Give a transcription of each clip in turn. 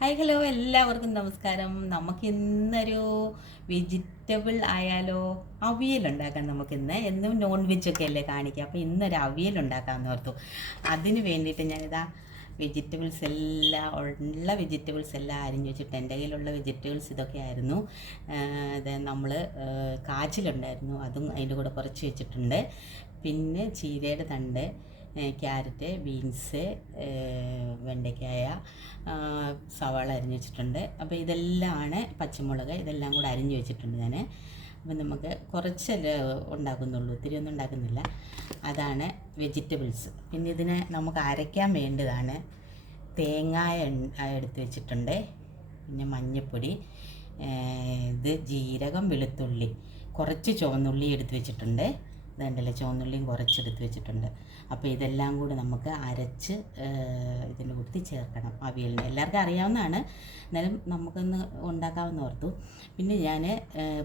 Hi hello എല്ലാവർക്കും നമസ്കാരം. നമുക്ക് ഇന്നൊരു വെജിറ്റബിൾ ആയാലോ അവിയൽ ഉണ്ടാക്കാൻ നമുക്കിന്ന് എന്നും നോൺ വെജ് ഒക്കെ അല്ലേ കാണിക്കുക. അപ്പോൾ ഇന്നൊരു അവിയൽ ഉണ്ടാക്കാമെന്ന് ഓർത്തു. അതിന് വേണ്ടിയിട്ട് ഞാനിതാ വെജിറ്റബിൾസ് എല്ലാം ഉള്ള വെജിറ്റബിൾസ് എല്ലാം അരിഞ്ഞു വെച്ചിട്ട് എന്റെ കയ്യിലുള്ള വെജിറ്റബിൾസ് ഇതൊക്കെ ആയിരുന്നു. ഇത് നമ്മൾ കാച്ചിലുണ്ടായിരുന്നു. അതും അതിന്റെ കൂടെ കുറച്ച് വെച്ചിട്ടുണ്ട്. പിന്നെ ചീരയുടെ തണ്ട്. ക്യാരറ്റ് ബീൻസ് വെണ്ടയ്ക്കായ സവാള അരിഞ്ഞ് വെച്ചിട്ടുണ്ട്. അപ്പോൾ ഇതെല്ലാമാണ് പച്ചമുളക്. ഇതെല്ലാം കൂടെ അരിഞ്ഞ് വെച്ചിട്ടുണ്ട് ഞാൻ അപ്പം നമുക്ക് കുറച്ചല്ലേ ഉണ്ടാക്കുന്നുള്ളൂ. ഒത്തിരി ഒന്നും ഉണ്ടാക്കുന്നില്ല. അതാണ് വെജിറ്റബിൾസ്. പിന്നെ ഇതിനെ നമുക്ക് അരയ്ക്കാൻ വേണ്ടതാണ് തേങ്ങായ എടുത്ത് വെച്ചിട്ടുണ്ട്. പിന്നെ മഞ്ഞൾപ്പൊടി ഇത് ജീരകം വെളുത്തുള്ളി. കുറച്ച് ചുവന്നുള്ളി എടുത്ത് വെച്ചിട്ടുണ്ട്. ഇതുണ്ടല്ലോ ചുവന്നുള്ളിയും കുറച്ചെടുത്ത് വെച്ചിട്ടുണ്ട്. അപ്പോൾ ഇതെല്ലാം കൂടി നമുക്ക് അരച്ച് ഇതിന്റെ കൂട്ടത്തിൽ ചേർക്കണം അവിയലിന്. എല്ലാവർക്കും അറിയാവുന്നതാണ്. എന്നാലും നമുക്കൊന്ന് ഉണ്ടാക്കാമെന്ന് ഓർത്തു. പിന്നെ ഞാൻ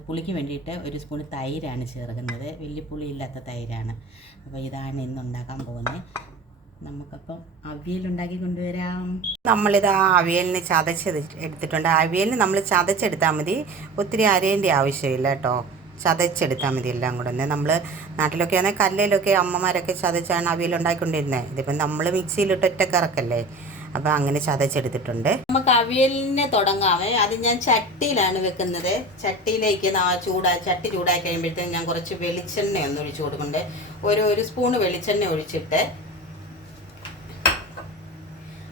പുളിക്ക് വേണ്ടിയിട്ട് ഒരു സ്പൂൺ തൈരാണ് ചേർക്കുന്നത്. വലിയ പുളിയില്ലാത്ത തൈരാണ്. അപ്പോൾ ഇതാണ് ഇന്ന് ഉണ്ടാക്കാൻ പോകുന്നത്. നമുക്കപ്പം അവിയൽ ഉണ്ടാക്കി കൊണ്ടുവരാം. നമ്മളിത് ആ അവിയലിന് ചതച്ചത് എടുത്തിട്ടുണ്ട്. അവിയലിന് നമ്മൾ ചതച്ചെടുത്താൽ മതി. ഒത്തിരി അരേന്റെ ആവശ്യമില്ല കേട്ടോ. ചതച്ചെടുത്താൽ മതി എല്ലാം കൂടെ. ഒന്ന് നമ്മൾ നാട്ടിലൊക്കെ ആണെങ്കിൽ കല്ലിലൊക്കെ അമ്മമാരൊക്കെ ചതച്ചാണ് അവിയൽ ഉണ്ടാക്കിക്കൊണ്ടിരുന്നത് ഇതിപ്പം നമ്മൾ മിക്സിയിലിട്ട് ഒറ്റക്കറക്കല്ലേ. അപ്പം അങ്ങനെ ചതച്ചെടുത്തിട്ടുണ്ട്. നമുക്ക് അവിയലിനെ തുടങ്ങാമേ അത് ഞാൻ ചട്ടിയിലാണ് വെക്കുന്നത്. ചട്ടിയിലേക്ക് നാ- ചൂടാ ചട്ടി ചൂടാക്കി കഴിയുമ്പോഴത്തേക്കും ഞാൻ കുറച്ച് വെളിച്ചെണ്ണ ഒന്ന് ഒഴിച്ചു കൊടുക്കുന്നുണ്ട്. ഒരു ഒരു സ്പൂണ് വെളിച്ചെണ്ണ ഒഴിച്ചിട്ട്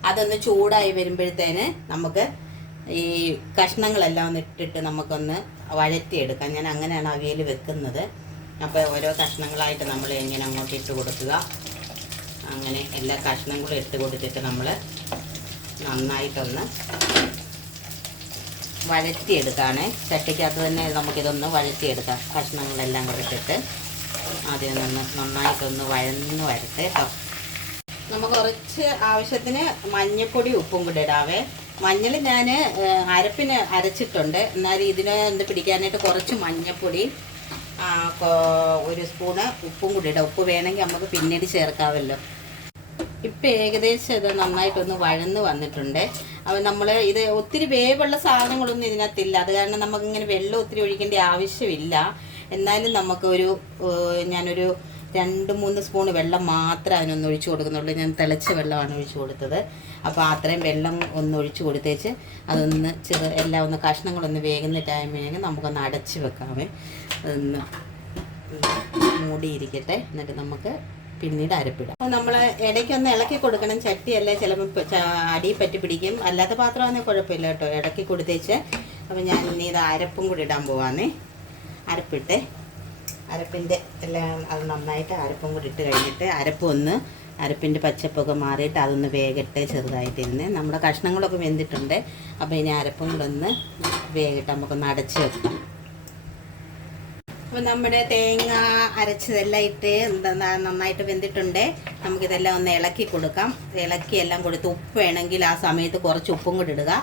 അതൊന്ന് ചൂടായി വരുമ്പോഴത്തേന് നമുക്ക് ഈ കഷ്ണങ്ങളെല്ലാം ഒന്ന് ഇട്ടിട്ട് നമുക്കൊന്ന് വഴറ്റിയെടുക്കാം. ഞാൻ അങ്ങനെയാണ് അവിയൽ വെക്കുന്നത്. അപ്പോൾ ഓരോ കഷ്ണങ്ങളായിട്ട് നമ്മൾ ഇങ്ങനെ അങ്ങോട്ട് ഇട്ട് കൊടുക്കുക. അങ്ങനെ എല്ലാ കഷ്ണങ്ങളും ഇട്ട് കൊടുത്തിട്ട് നമ്മൾ നന്നായിട്ടൊന്ന് വഴറ്റിയെടുക്കുകയാണ് ചട്ടിക്കകത്ത് തന്നെ നമുക്കിതൊന്ന് വഴറ്റിയെടുക്കാം. കഷ്ണങ്ങളെല്ലാം കൂടെ ഇട്ടിട്ട് ആദ്യം നിന്ന് നന്നായിട്ടൊന്ന് വഴന്ന് വരട്ടെ കേട്ടോ നമുക്ക് കുറച്ച് ആവശ്യത്തിന് മഞ്ഞപ്പൊടി ഉപ്പും കൂടി ഇടാവേ. മഞ്ഞൾ ഞാൻ അരപ്പിന് അരച്ചിട്ടുണ്ട്. എന്നാലും ഇതിന് എന്ത് പിടിക്കാനായിട്ട് കുറച്ച് മഞ്ഞപ്പൊടി ഒരു സ്പൂണ് ഉപ്പും കൂടി ഇടാം. ഉപ്പ് വേണമെങ്കിൽ നമുക്ക് പിന്നീട് ചേർക്കാമല്ലോ. ഇപ്പം ഏകദേശം ഇത് നന്നായിട്ടൊന്ന് വഴന്ന് വന്നിട്ടുണ്ട്. അപ്പോൾ നമ്മൾ ഇത് ഒത്തിരി വേവുള്ള സാധനങ്ങളൊന്നും ഇതിനകത്തില്ല. അത് കാരണം നമുക്കിങ്ങനെ വെള്ളം ഒത്തിരി ഒഴിക്കേണ്ട ആവശ്യമില്ല. എന്നാലും നമുക്കൊരു ഞാനൊരു രണ്ട് മൂന്ന് സ്പൂൺ വെള്ളം മാത്രമേ അതിനൊന്ന് ഒഴിച്ചു കൊടുക്കുന്നുള്ളൂ. ഞാൻ തിളച്ച വെള്ളമാണ് ഒഴിച്ചു കൊടുത്തത്. അപ്പോൾ അത്രയും വെള്ളം ഒന്ന് ഒഴിച്ചു കൊടുത്തേച്ച് അതൊന്ന് ചെറു എല്ലാം ഒന്ന് കഷ്ണങ്ങളൊന്ന് വേകുന്ന ടൈമിന് നമുക്കൊന്ന് അടച്ച് വെക്കാമേ. അതൊന്ന് മൂടിയിരിക്കട്ടെ. എന്നിട്ട് നമുക്ക് പിന്നീട് അരപ്പിടാം. അപ്പോൾ നമ്മൾ ഇടയ്ക്കൊന്ന് ഇളക്കി കൊടുക്കണം. ചട്ടിയല്ലേ ചിലപ്പോൾ അടി പറ്റി പിടിക്കും. അല്ലാത്ത പാത്രമാണെങ്കിൽ കുഴപ്പമില്ല കേട്ടോ. ഇടയ്ക്ക് കൊടുത്തേച്ച്. അപ്പോൾ ഞാൻ ഇനി ഇത് അരപ്പും കൂടി ഇടാൻ പോവാന്നേ. അരപ്പിട്ടെ. അരപ്പിന്റെ എല്ലാം അത് നന്നായിട്ട് അരപ്പും കൂടി ഇട്ട് കഴിഞ്ഞിട്ട് അരപ്പ് ഒന്ന് അരപ്പിന്റെ പച്ചപ്പൊക്കെ മാറിയിട്ട് അതൊന്ന് വേഗട്ടെ ചെറുതായിട്ടിരുന്ന് നമ്മുടെ കഷ്ണങ്ങളൊക്കെ വെന്തിട്ടുണ്ട്. അപ്പോൾ ഇനി അരപ്പും കൂടെ ഒന്ന് വേഗിട്ട് നമുക്കൊന്ന് അടച്ച് വെക്കാം. അപ്പോൾ നമ്മുടെ തേങ്ങ അരച്ചതെല്ലാം ഇട്ട് നന്നായിട്ട് വെന്തിട്ടുണ്ട്. നമുക്കിതെല്ലാം ഒന്ന് ഇളക്കി കൊടുക്കാം. ഇളക്കി എല്ലാം കൊടുത്ത് ഉപ്പ് വേണമെങ്കിൽ ആ സമയത്ത് കുറച്ച് ഉപ്പും കൂടി ഇടുക.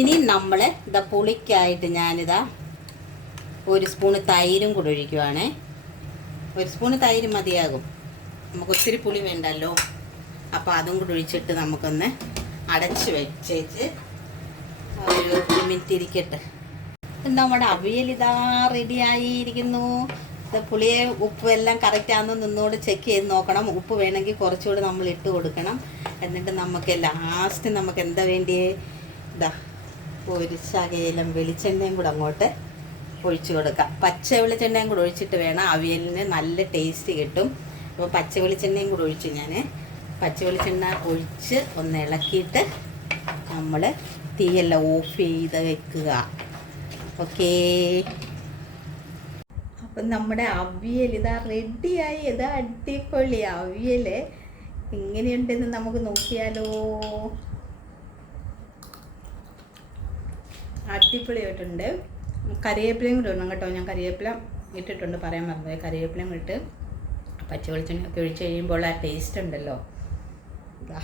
ഇനി നമ്മൾ ഇതാ പുളിക്കായിട്ട് ഞാനിതാ ഒരു സ്പൂണ് തൈരും കൂടെ ഒഴിക്കുവാണേ. ഒരു സ്പൂണ് തൈര് മതിയാകും. നമുക്ക് ഒത്തിരി പുളി വേണ്ടല്ലോ. അപ്പോൾ അതും കൂടെ ഒഴിച്ചിട്ട് നമുക്കൊന്ന് അടച്ച് വെച്ചേച്ച് ഒരു മിനിറ്റ് ഇരിക്കട്ടെ. നമ്മുടെ അവിയൽ ഇതാ റെഡിയായിരിക്കുന്നു പുളിയെ ഉപ്പ് എല്ലാം കറക്റ്റ് ആണെന്ന് നിന്നോട് ചെക്ക് ചെയ്ത് നോക്കണം. ഉപ്പ് വേണമെങ്കിൽ കുറച്ചുകൂടി നമ്മൾ ഇട്ട് കൊടുക്കണം. എന്നിട്ട് നമുക്ക് ലാസ്റ്റ് നമുക്ക് എന്താ വേണ്ടിയേ? ഇതാ ഒരു ശകേലം വെളിച്ചെണ്ണയും കൂടെ അങ്ങോട്ട് ഒഴിച്ചു കൊടുക്കാം. പച്ച വെളിച്ചെണ്ണയും കൂടെ ഒഴിച്ചിട്ട് വേണം അവിയലിന് നല്ല ടേസ്റ്റ് കിട്ടും. അപ്പോൾ പച്ച വെളിച്ചെണ്ണയും കൂടെ ഒഴിച്ചു ഞാൻ പച്ച വെളിച്ചെണ്ണ ഒഴിച്ച് ഒന്ന് ഇളക്കിയിട്ട് നമ്മൾ തീയെല്ലാം ഓഫ് ചെയ്ത് വെക്കുക. ഓക്കേ അപ്പം നമ്മുടെ അവിയൽ ഇതാ റെഡിയായി ഇതാ അടിപൊളി അവിയൽ എങ്ങനെയുണ്ടെന്ന് നമുക്ക് നോക്കിയാലോ? അടിപൊളിയായിട്ടുണ്ട്. കറിവേപ്പിലയും കൂടെ ഇടണം കേട്ടോ. ഞാൻ കറിവേപ്പില ഇട്ടിട്ടുണ്ട് പറയാൻ മറന്നത് കറിവേപ്പിലയും ഇട്ട് പച്ച വെളിച്ചെണ്ണയൊക്കെ ഒഴിച്ച് കഴിയുമ്പോൾ ആ ടേസ്റ്റ് ഉണ്ടല്ലോ. ഇതാ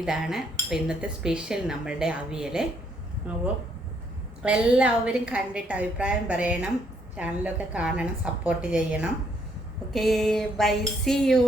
ഇതാണ് ഇപ്പം ഇന്നത്തെ സ്പെഷ്യൽ നമ്മളുടെ അവിയൽ അപ്പോൾ എല്ലാവരും കണ്ടിട്ട് അഭിപ്രായം പറയണം ചാനലൊക്കെ കാണണം സപ്പോർട്ട് ചെയ്യണം. Okay bye C U